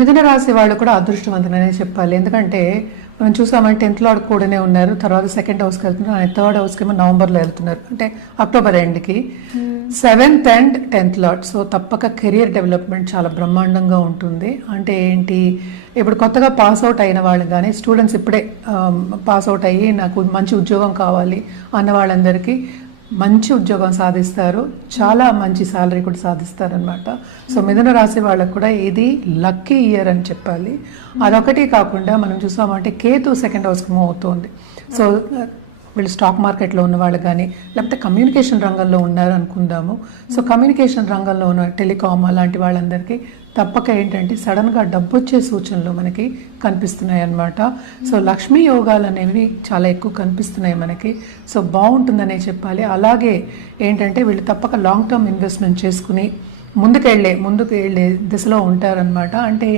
మిథున రాశి వాళ్ళు కూడా అదృష్టవంతులనే చెప్పాలి. ఎందుకంటే మనం చూసామంటే 10th లార్డ్ కూడానే ఉన్నారు, తర్వాత 2nd హౌస్కి వెళ్తున్నారు, ఆయన 3rd హౌస్కి ఏమో నవంబర్లో వెళ్తున్నారు, అంటే అక్టోబర్ ఎండ్కి. 7th అండ్ 10th లార్డ్. సో తప్పక కెరియర్ డెవలప్మెంట్ చాలా బ్రహ్మాండంగా ఉంటుంది. అంటే ఏంటి, ఇప్పుడు కొత్తగా పాస్ అవుట్ అయిన వాళ్ళు కానీ, స్టూడెంట్స్ ఇప్పుడే పాస్ అవుట్ అయ్యి నాకు మంచి ఉద్యోగం కావాలి అన్న వాళ్ళందరికీ మంచి ఉద్యోగం సాధిస్తారు, చాలా మంచి శాలరీ కూడా సాధిస్తారు అనమాట. సో మిథున రాశి వాళ్ళకు కూడా ఇది లక్కీ ఇయర్ అని చెప్పాలి. అదొకటి కాకుండా మనం చూసామంటే కేతు 2nd హౌస్కి మూవ్ అవుతుంది. సో వీళ్ళు స్టాక్ మార్కెట్లో ఉన్న వాళ్ళు కానీ, లేకపోతే కమ్యూనికేషన్ రంగంలో ఉన్నారు అనుకుందాము. సో కమ్యూనికేషన్ రంగంలో ఉన్న టెలికామ్ అలాంటి వాళ్ళందరికీ తప్పక ఏంటంటే సడన్గా డబ్బు వచ్చే సూచనలు మనకి కనిపిస్తున్నాయి అన్నమాట. సో లక్ష్మీ యోగాలు అనేవి చాలా ఎక్కువ కనిపిస్తున్నాయి మనకి. సో బాగుంటుందనే చెప్పాలి. అలాగే ఏంటంటే వీళ్ళు తప్పక లాంగ్ టర్మ్ ఇన్వెస్ట్మెంట్ చేసుకుని ముందుకు వెళ్ళే దిశలో ఉంటారనమాట. అంటే